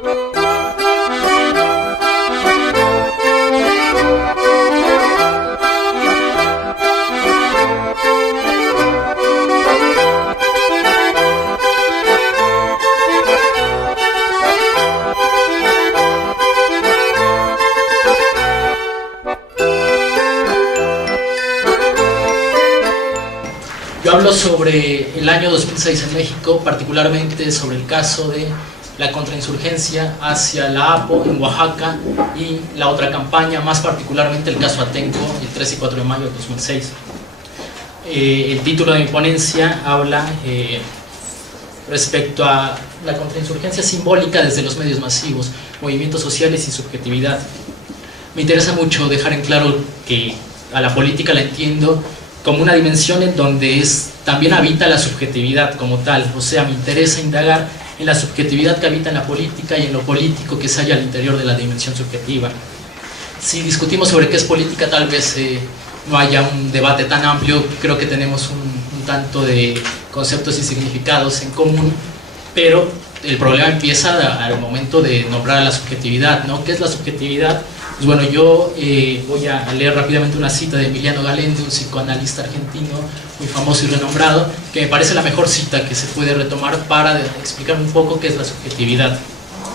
Yo hablo sobre el año 2006 en México, particularmente sobre el caso de la contrainsurgencia hacia la APO en Oaxaca y la otra campaña, más particularmente el caso Atenco, el 3 y 4 de mayo de 2006. El título de mi ponencia habla respecto a la contrainsurgencia simbólica desde los medios masivos, movimientos sociales y subjetividad. Me interesa mucho dejar en claro que a la política la entiendo como una dimensión en donde también habita la subjetividad como tal, o sea, me interesa indagar en la subjetividad que habita en la política y en lo político que se halla al interior de la dimensión subjetiva. Si discutimos sobre qué es política, tal vez no haya un debate tan amplio, creo que tenemos un tanto de conceptos y significados en común, pero el problema empieza al momento de nombrar a la subjetividad, ¿no? ¿Qué es la subjetividad? Pues bueno, yo voy a leer rápidamente una cita de Emiliano Galende, un psicoanalista argentino muy famoso y renombrado, que me parece la mejor cita que se puede retomar para explicar un poco qué es la subjetividad.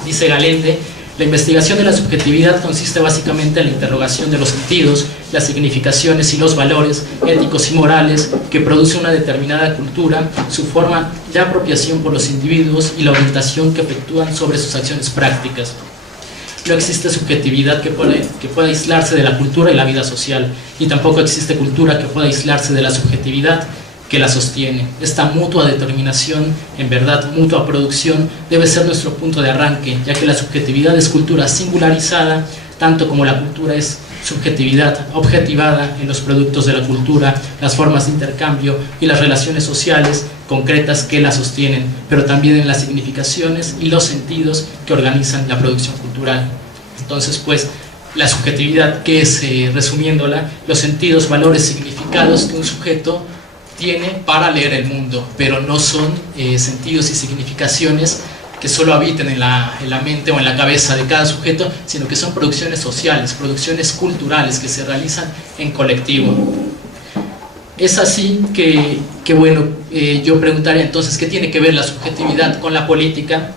Dice Galende: la investigación de la subjetividad consiste básicamente en la interrogación de los sentidos, las significaciones y los valores éticos y morales que produce una determinada cultura, su forma de apropiación por los individuos y la orientación que efectúan sobre sus acciones prácticas. No existe subjetividad que pueda aislarse de la cultura y la vida social, y tampoco existe cultura que pueda aislarse de la subjetividad que la sostiene. Esta mutua determinación, en verdad mutua producción, debe ser nuestro punto de arranque, ya que la subjetividad es cultura singularizada, tanto como la cultura es subjetividad objetivada en los productos de la cultura, las formas de intercambio y las relaciones sociales concretas que la sostienen, pero también en las significaciones y los sentidos que organizan la producción cultural. Entonces, pues, la subjetividad, que es, resumiéndola, los sentidos, valores, significados que un sujeto tiene para leer el mundo, pero no son sentidos y significaciones que solo habiten en la mente o en la cabeza de cada sujeto, sino que son producciones sociales, producciones culturales que se realizan en colectivo. Es así que bueno, yo preguntaría entonces, ¿qué tiene que ver la subjetividad con la política?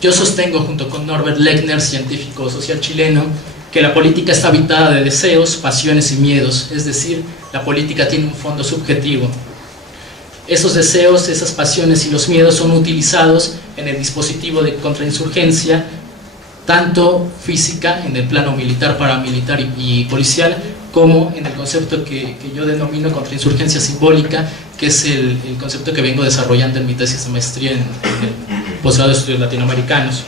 Yo sostengo, junto con Norbert Lechner, científico social chileno, que la política está habitada de deseos, pasiones y miedos, es decir, la política tiene un fondo subjetivo. Esos deseos, esas pasiones y los miedos son utilizados en el dispositivo de contrainsurgencia, tanto física, en el plano militar, paramilitar y policial, como en el concepto que yo denomino contrainsurgencia simbólica, que es el concepto que vengo desarrollando en mi tesis de maestría en el posgrado de estudios latinoamericanos.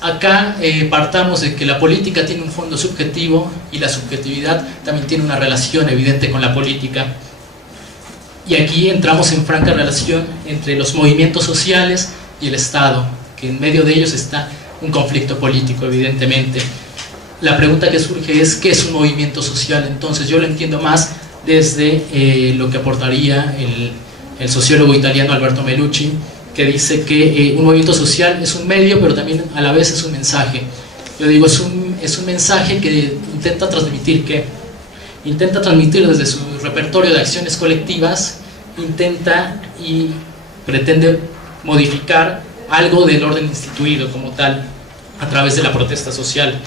Acá partamos de que la política tiene un fondo subjetivo y la subjetividad también tiene una relación evidente con la política. Y aquí entramos en franca relación entre los movimientos sociales y el Estado, que en medio de ellos está un conflicto político, evidentemente. La pregunta que surge es, ¿qué es un movimiento social? Entonces yo lo entiendo más desde lo que aportaría el sociólogo italiano Alberto Melucci, que dice que un movimiento social es un medio, pero también a la vez es un mensaje. Yo digo, es un mensaje que intenta transmitir, ¿qué? Intenta transmitir desde su repertorio de acciones colectivas, intenta y pretende modificar algo del orden instituido como tal, a través de la protesta social.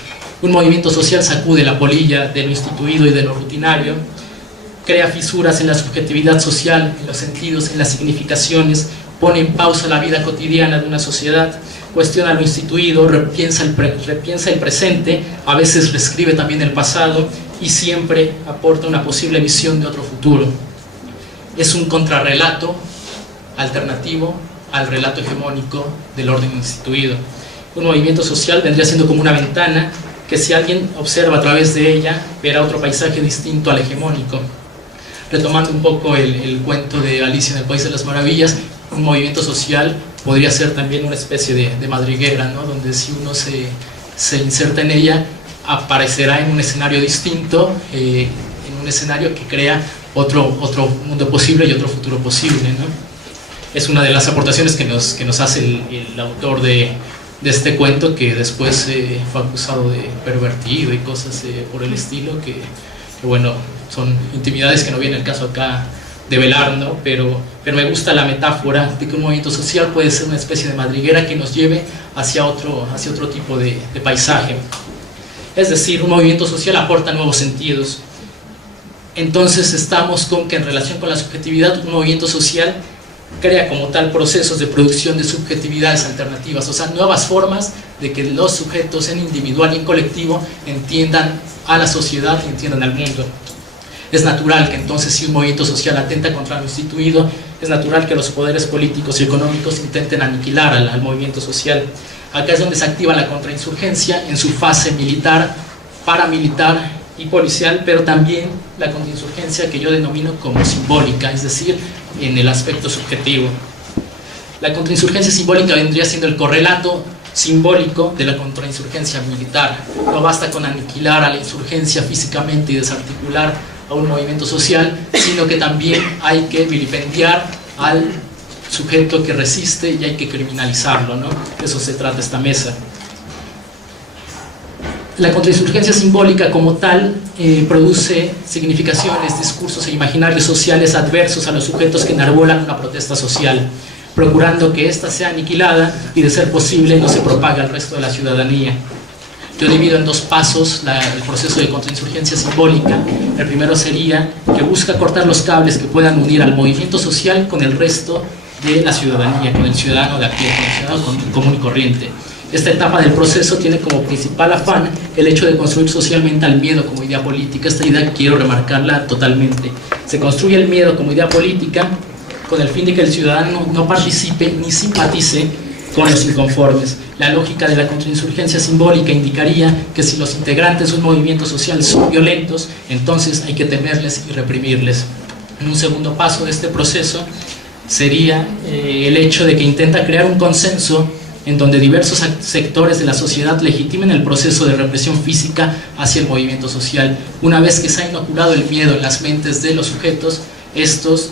Un movimiento social sacude la polilla de lo instituido y de lo rutinario, crea fisuras en la subjetividad social, en los sentidos, en las significaciones, pone en pausa la vida cotidiana de una sociedad, cuestiona lo instituido, repiensa el presente, a veces reescribe también el pasado y siempre aporta una posible visión de otro futuro. Es un contrarrelato alternativo al relato hegemónico del orden instituido. Un movimiento social vendría siendo como una ventana que, si alguien observa a través de ella, verá otro paisaje distinto al hegemónico. Retomando un poco el cuento de Alicia en el País de las Maravillas, un movimiento social podría ser también una especie de madriguera, ¿no? Donde si uno se inserta en ella, aparecerá en un escenario distinto, en un escenario que crea otro mundo posible y otro futuro posible, ¿no? Es una de las aportaciones que nos hace el autor de este cuento, que después fue acusado de pervertido y cosas por el estilo, que bueno, son intimidades que no viene el caso acá de velar, ¿no? Pero me gusta la metáfora de que un movimiento social puede ser una especie de madriguera que nos lleve hacia otro tipo de paisaje. Es decir, un movimiento social aporta nuevos sentidos. Entonces estamos con que en relación con la subjetividad, un movimiento social crea como tal procesos de producción de subjetividades alternativas, o sea, nuevas formas de que los sujetos en individual y en colectivo entiendan a la sociedad y entiendan al mundo. Es natural que entonces, si un movimiento social atenta contra lo instituido, es natural que los poderes políticos y económicos intenten aniquilar al movimiento social. Acá es donde se activa la contrainsurgencia en su fase militar, paramilitar y policial, pero también la contrainsurgencia que yo denomino como simbólica, es decir, en el aspecto subjetivo. La contrainsurgencia simbólica vendría siendo el correlato simbólico de la contrainsurgencia militar. No basta con aniquilar a la insurgencia físicamente y desarticular a un movimiento social, sino que también hay que vilipendiar al sujeto que resiste y hay que criminalizarlo, ¿no? De eso se trata esta mesa. La contrainsurgencia simbólica como tal produce significaciones, discursos e imaginarios sociales adversos a los sujetos que enarbolan una protesta social, procurando que ésta sea aniquilada y, de ser posible, no se propague al resto de la ciudadanía. Yo divido en dos pasos el proceso de contrainsurgencia simbólica. El primero sería que busca cortar los cables que puedan unir al movimiento social con el resto de la ciudadanía, con el ciudadano de a pie, con el ciudadano común y corriente. Esta etapa del proceso tiene como principal afán el hecho de construir socialmente al miedo como idea política. Esta idea quiero remarcarla totalmente. Se construye el miedo como idea política con el fin de que el ciudadano no participe ni simpatice con los inconformes. La lógica de la contrainsurgencia simbólica indicaría que si los integrantes de un movimiento social son violentos, entonces hay que temerles y reprimirles. En un segundo paso de este proceso sería el hecho de que intenta crear un consenso en donde diversos sectores de la sociedad legitimen el proceso de represión física hacia el movimiento social. Una vez que se ha inoculado el miedo en las mentes de los sujetos, estos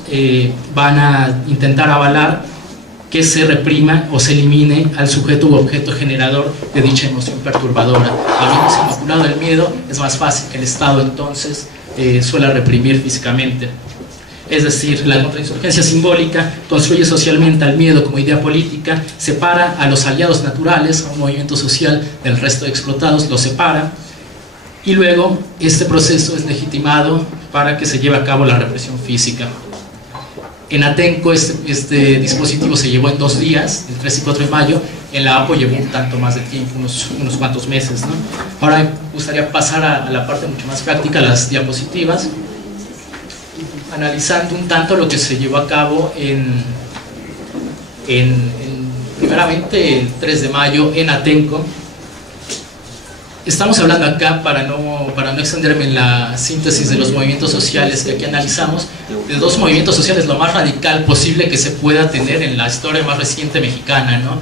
van a intentar avalar que se reprima o se elimine al sujeto u objeto generador de dicha emoción perturbadora. Habiéndose inoculado el miedo, es más fácil que el Estado entonces suele reprimir físicamente. Es decir, la contrainsurgencia simbólica construye socialmente al miedo como idea política, separa a los aliados naturales, a un movimiento social del resto de explotados, lo separa, y luego este proceso es legitimado para que se lleve a cabo la represión física. En Atenco este dispositivo se llevó en 2 días, el 3 y 4 de mayo, en la APO llevó un tanto más de tiempo, unos cuantos meses, ¿no? Ahora me gustaría pasar a la parte mucho más práctica, las diapositivas, analizando un tanto lo que se llevó a cabo primeramente el 3 de mayo en Atenco. Estamos hablando acá, para no extenderme en la síntesis de los movimientos sociales que aquí analizamos, de 2 movimientos sociales lo más radical posible que se pueda tener en la historia más reciente mexicana, ¿no?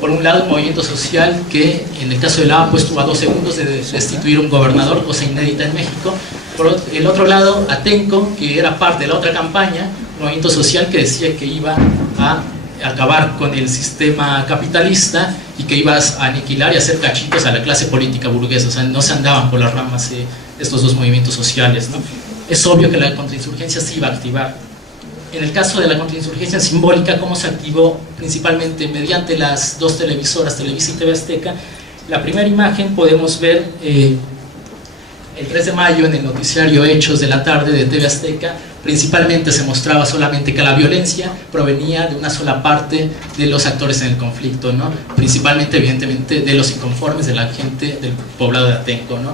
Por un lado, un movimiento social que, en el caso de la APO, estuvo a 2 segundos de destituir un gobernador, cosa inédita en México. Por el otro lado, Atenco, que era parte de la otra campaña, un movimiento social que decía que iba a acabar con el sistema capitalista y que ibas a aniquilar y hacer cachitos a la clase política burguesa. O sea, no se andaban por las ramas estos 2 movimientos sociales, ¿no? Es obvio que la contrainsurgencia se iba a activar. En el caso de la contrainsurgencia simbólica, ¿cómo se activó? Principalmente mediante las 2 televisoras, Televisa y TV Azteca. La primera imagen podemos ver el 3 de mayo en el noticiario Hechos de la tarde de TV Azteca. Principalmente se mostraba solamente que la violencia provenía de una sola parte de los actores en el conflicto, ¿no? Principalmente, evidentemente, de los inconformes, de la gente del poblado de Atenco, ¿no?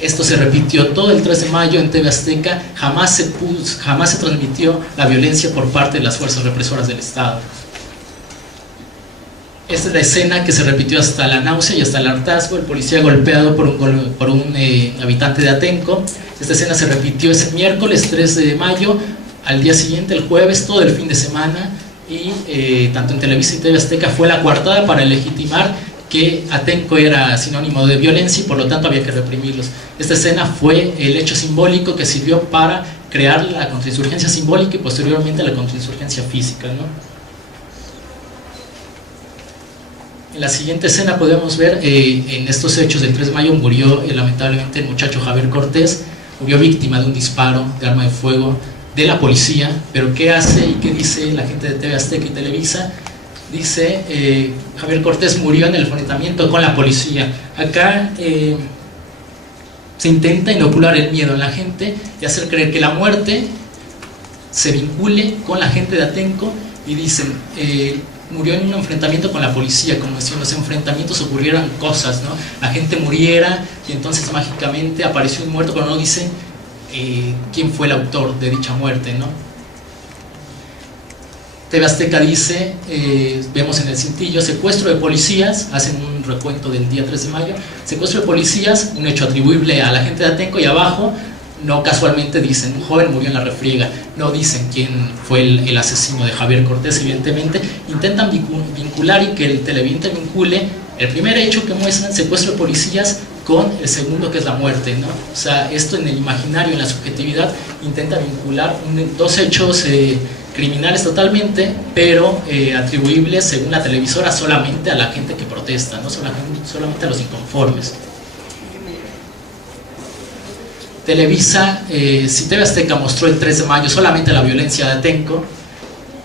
Esto se repitió todo el 3 de mayo en TV Azteca. Jamás se transmitió la violencia por parte de las fuerzas represoras del Estado. Esta es la escena que se repitió hasta la náusea y hasta el hartazgo: el policía golpeado por un habitante de Atenco. Esta escena se repitió ese miércoles 3 de mayo, al día siguiente, el jueves, todo el fin de semana, y tanto en Televisa y TV Azteca fue la coartada para legitimar que Atenco era sinónimo de violencia y por lo tanto había que reprimirlos. Esta escena fue el hecho simbólico que sirvió para crear la contrainsurgencia simbólica y posteriormente la contrainsurgencia física, ¿no? En la siguiente escena podemos ver, en estos hechos del 3 de mayo murió lamentablemente el muchacho Javier Cortés, murió víctima de un disparo de arma de fuego de la policía. Pero ¿qué hace y qué dice la gente de TV Azteca y Televisa? Dice, Javier Cortés murió en el enfrentamiento con la policía. Acá se intenta inocular el miedo en la gente y hacer creer que la muerte se vincule con la gente de Atenco, y dicen, murió en un enfrentamiento con la policía, como si en los enfrentamientos ocurrieran cosas, ¿no? La gente muriera y entonces mágicamente apareció un muerto, pero no dicen quién fue el autor de dicha muerte, ¿no? TV Azteca dice, vemos en el cintillo, secuestro de policías, hacen un recuento del día 3 de mayo, secuestro de policías, un hecho atribuible a la gente de Atenco, y abajo, no casualmente dicen, un joven murió en la refriega, no dicen quién fue el asesino de Javier Cortés. Evidentemente intentan vincular y que el televidente vincule el primer hecho que muestran, secuestro de policías, con el segundo, que es la muerte, ¿no? O sea, esto en el imaginario, en la subjetividad, intenta vincular dos hechos criminales totalmente, pero atribuibles según la televisora solamente a la gente que protesta, no solamente a los inconformes. Televisa, si TV Azteca mostró el 3 de mayo solamente la violencia de Atenco,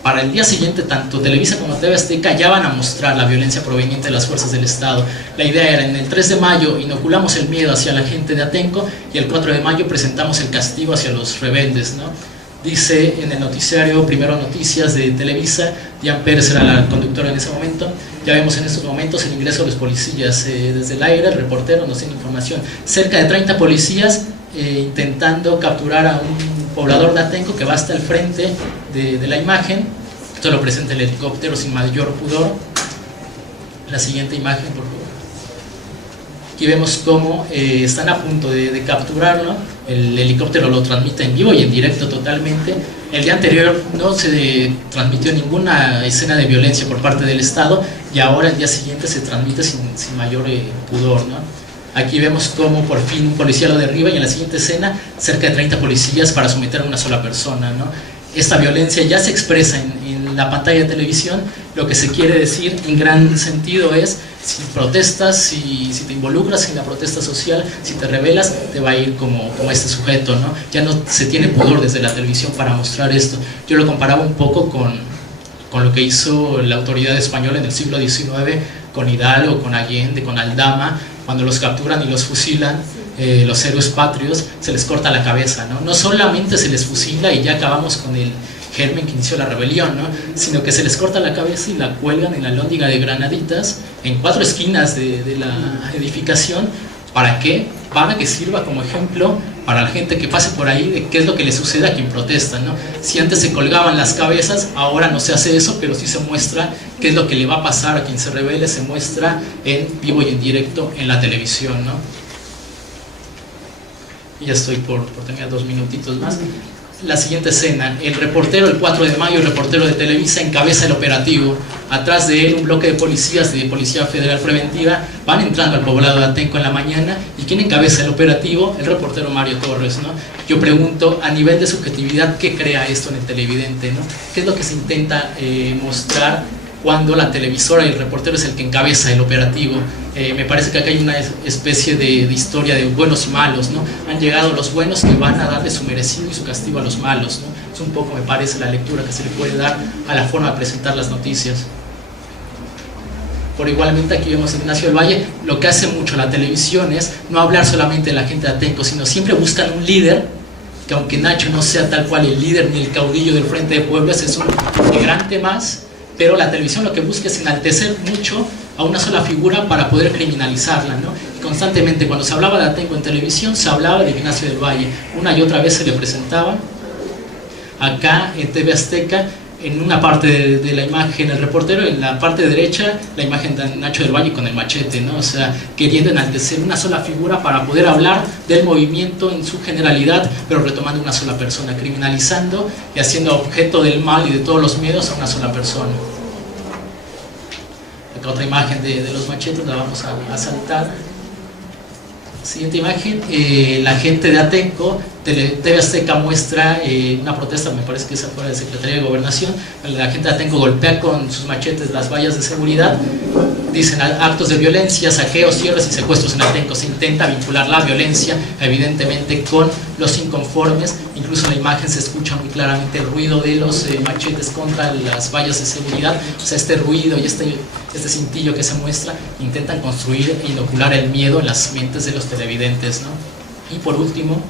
para el día siguiente tanto Televisa como TV Azteca ya van a mostrar la violencia proveniente de las fuerzas del Estado. La idea era, en el 3 de mayo inoculamos el miedo hacia la gente de Atenco, y el 4 de mayo presentamos el castigo hacia los rebeldes, ¿no? Dice en el noticiario Primero Noticias de Televisa, Diane Pérez era la conductora en ese momento, ya vemos en estos momentos el ingreso de los policías, desde el aire el reportero nos tiene información, cerca de 30 policías intentando capturar a un poblador de Atenco que va hasta el frente de la imagen. Esto lo presenta el helicóptero sin mayor pudor. La siguiente imagen, por favor. Aquí vemos cómo están a punto de capturarlo. El helicóptero lo transmite en vivo y en directo totalmente. El día anterior no se transmitió ninguna escena de violencia por parte del Estado, y ahora el día siguiente se transmite sin mayor pudor, ¿no? Aquí vemos cómo por fin un policía lo derriba, y en la siguiente escena cerca de 30 policías para someter a una sola persona, ¿no? Esta violencia ya se expresa en la pantalla de televisión. Lo que se quiere decir en gran sentido es, si protestas, si te involucras en la protesta social, si te rebelas, te va a ir como este sujeto, ¿no? Ya no se tiene pudor desde la televisión para mostrar esto. Yo lo comparaba un poco con lo que hizo la autoridad española en el siglo XIX, con Hidalgo, con Allende, con Aldama. Cuando los capturan y los fusilan, los héroes patrios, se les corta la cabeza, ¿no? No solamente se les fusila y ya acabamos con el germen que inició la rebelión, ¿no? Sino que se les corta la cabeza y la cuelgan en la alhóndiga de granaditas en 4 esquinas de la edificación. ¿Para qué? Para que sirva como ejemplo para la gente que pase por ahí de qué es lo que le sucede a quien protesta, ¿no? Si antes se colgaban las cabezas, ahora no se hace eso, pero sí se muestra qué es lo que le va a pasar a quien se rebele, se muestra en vivo y en directo en la televisión, ¿no? Y ya estoy por terminar 2 minutitos más. La siguiente escena, el reportero, el 4 de mayo, el reportero de Televisa encabeza el operativo. Atrás de él un bloque de policías de Policía Federal Preventiva van entrando al poblado de Atenco en la mañana. ¿Y quién encabeza el operativo? El reportero Mario Torres, ¿no? Yo pregunto, a nivel de subjetividad, ¿qué crea esto en el televidente, ¿no? ¿Qué es lo que se intenta mostrar cuando la televisora y el reportero es el que encabeza el operativo? Me parece que acá hay una especie de historia de buenos y malos, ¿no? Han llegado los buenos que van a darle su merecido y su castigo a los malos, ¿no? Es un poco, me parece, la lectura que se le puede dar a la forma de presentar las noticias. Por igualmente aquí vemos a Ignacio del Valle. Lo que hace mucho la televisión es no hablar solamente de la gente de Atenco, sino siempre buscan un líder, que aunque Nacho no sea tal cual el líder ni el caudillo del Frente de Puebla, es un migrante más, pero la televisión lo que busca es enaltecer mucho a una sola figura para poder criminalizarla, ¿no? Y constantemente cuando se hablaba de Atenco en televisión se hablaba de Ignacio del Valle, una y otra vez se le presentaba. Acá en TV Azteca, en una parte de la imagen el reportero, en la parte derecha la imagen de Nacho del Valle con el machete, ¿no? O sea, queriendo enaltecer una sola figura para poder hablar del movimiento en su generalidad, pero retomando una sola persona, criminalizando y haciendo objeto del mal y de todos los miedos a una sola persona. Acá otra imagen de los machetes, la vamos a saltar. Siguiente imagen, la gente de Atenco, TV Azteca muestra una protesta, me parece que es afuera de la Secretaría de Gobernación. La gente de Atenco golpea con sus machetes las vallas de seguridad dicen actos de violencia, saqueos, cierres y secuestros en Atenco. Se intenta vincular la violencia evidentemente con los inconformes. Incluso en la imagen se escucha muy claramente el ruido de los machetes contra las vallas de seguridad. O sea, este ruido y este cintillo que se muestra intentan construir e inocular el miedo en las mentes de los televidentes, ¿no? Y por último,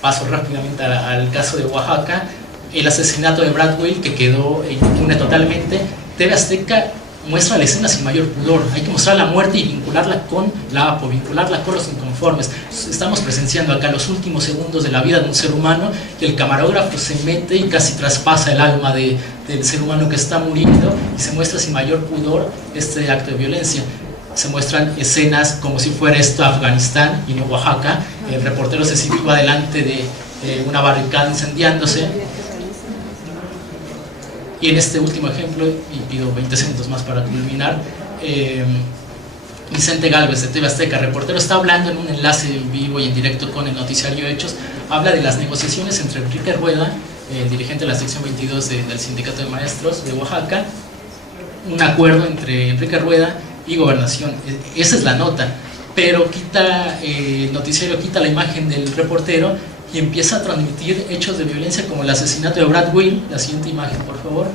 paso rápidamente al caso de Oaxaca, el asesinato de Brad Will, que quedó impune totalmente. TV Azteca muestra la escena sin mayor pudor. Hay que mostrar la muerte y vincularla con la APO, vincularla con los inconformes. Estamos presenciando acá los últimos segundos de la vida de un ser humano y el camarógrafo se mete y casi traspasa el alma del ser humano que está muriendo, y se muestra sin mayor pudor este acto de violencia. Se muestran escenas como si fuera esto Afganistán y no Oaxaca. El reportero se sitúa delante de una barricada incendiándose. Y en este último ejemplo, y pido 20 segundos más para culminar, Vicente Gálvez de TV Azteca, reportero, está hablando en un enlace en vivo y en directo con el noticiario Hechos. Habla de las negociaciones entre Enrique Rueda, el dirigente de la sección 22 del Sindicato de Maestros de Oaxaca, un acuerdo entre Enrique Rueda y Gobernación. Esa es la nota, pero el noticiario quita la imagen del reportero y empieza a transmitir hechos de violencia como el asesinato de Brad Will. La siguiente imagen, por favor.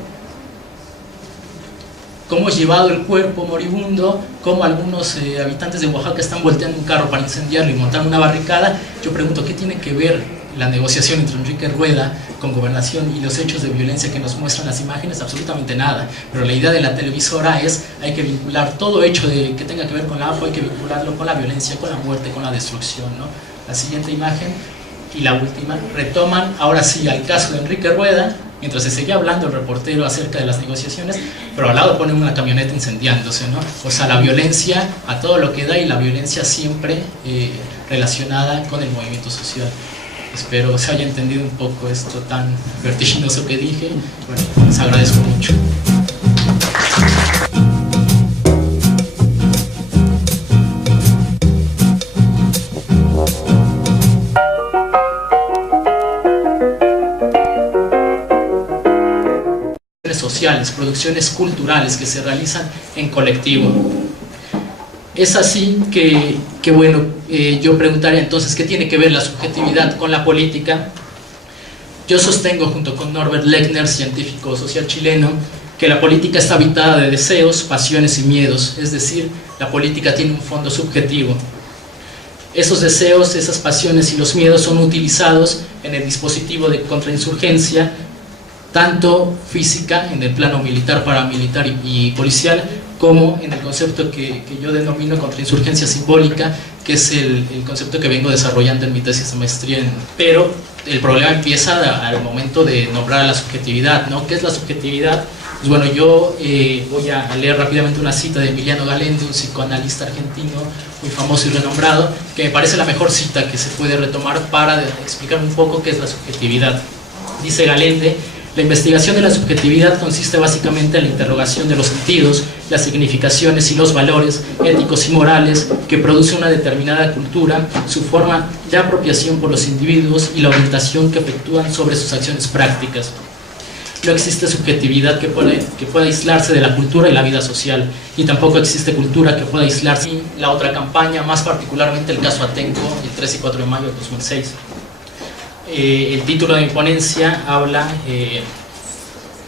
Cómo es llevado el cuerpo moribundo, cómo algunos habitantes de Oaxaca están volteando un carro para incendiarlo y montar una barricada. Yo pregunto, ¿qué tiene que ver la negociación entre Enrique Rueda con Gobernación y los hechos de violencia que nos muestran las imágenes? Absolutamente nada. Pero la idea de la televisora es, hay que vincular todo hecho que tenga que ver con la APO, hay que vincularlo con la violencia, con la muerte, con la destrucción, ¿no? La siguiente imagen y la última, retoman ahora sí al caso de Enrique Rueda, mientras se seguía hablando el reportero acerca de las negociaciones, pero al lado ponen una camioneta incendiándose, ¿no? O sea, la violencia a todo lo que da, y la violencia siempre relacionada con el movimiento social. Espero se haya entendido un poco esto tan vertiginoso que dije. Bueno, les agradezco mucho. Sociales, producciones culturales que se realizan en colectivo. Es así que bueno, yo preguntaría entonces, ¿qué tiene que ver la subjetividad con la política? Yo sostengo, junto con Norbert Lechner, científico social chileno, que la política está habitada de deseos, pasiones y miedos, es decir, la política tiene un fondo subjetivo. Esos deseos, esas pasiones y los miedos son utilizados en el dispositivo de contrainsurgencia, tanto física, en el plano militar, paramilitar y policial, como en el concepto que yo denomino contrainsurgencia simbólica, que es el concepto que vengo desarrollando en mi tesis de maestría. Pero el problema empieza al momento de nombrar a la subjetividad, ¿no? ¿Qué es la subjetividad? Pues bueno, yo voy a leer rápidamente una cita de Emiliano Galende, un psicoanalista argentino muy famoso y renombrado, que me parece la mejor cita que se puede retomar para explicar un poco qué es la subjetividad. Dice Galende: la investigación de la subjetividad consiste básicamente en la interrogación de los sentidos, las significaciones y los valores éticos y morales que produce una determinada cultura, su forma de apropiación por los individuos y la orientación que efectúan sobre sus acciones prácticas. No existe subjetividad que pueda aislarse de la cultura y la vida social, y tampoco existe cultura que pueda aislarse de la otra campaña, más particularmente el caso Atenco, el 3 y 4 de mayo de 2006. El título de mi ponencia habla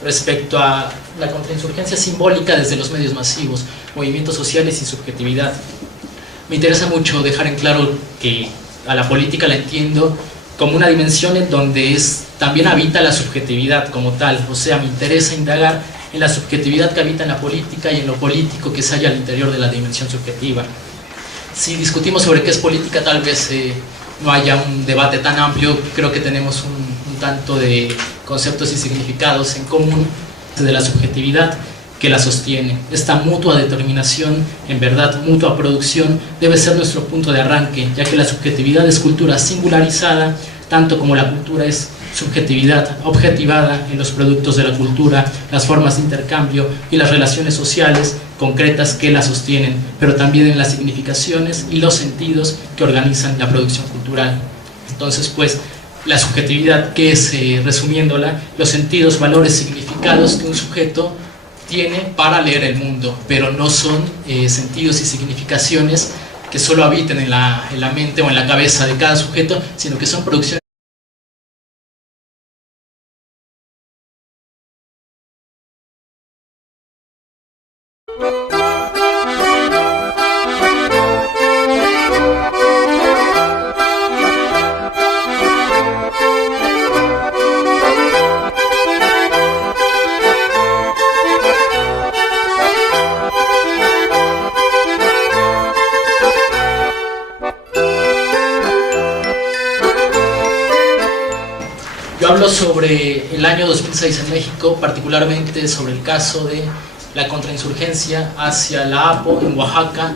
respecto a la contrainsurgencia simbólica desde los medios masivos, movimientos sociales y subjetividad. Me interesa mucho dejar en claro que a la política la entiendo como una dimensión en donde también habita la subjetividad como tal. O sea, me interesa indagar en la subjetividad que habita en la política y en lo político que se halla al interior de la dimensión subjetiva. Si discutimos sobre qué es política, tal vez no haya un debate tan amplio. Creo que tenemos un tanto de conceptos y significados en común de la subjetividad que la sostiene. Esta mutua determinación, en verdad mutua producción, debe ser nuestro punto de arranque, ya que la subjetividad es cultura singularizada, tanto como la cultura es subjetividad objetivada en los productos de la cultura, las formas de intercambio y las relaciones sociales concretas que la sostienen, pero también en las significaciones y los sentidos que organizan la producción cultural. Entonces, pues, la subjetividad, que es, resumiéndola, los sentidos, valores, significados que un sujeto tiene para leer el mundo, pero no son sentidos y significaciones que solo habiten en la mente o en la cabeza de cada sujeto, sino que son producciones. Yo hablo sobre el año 2006 en México, particularmente sobre el caso de la contrainsurgencia hacia la APO en Oaxaca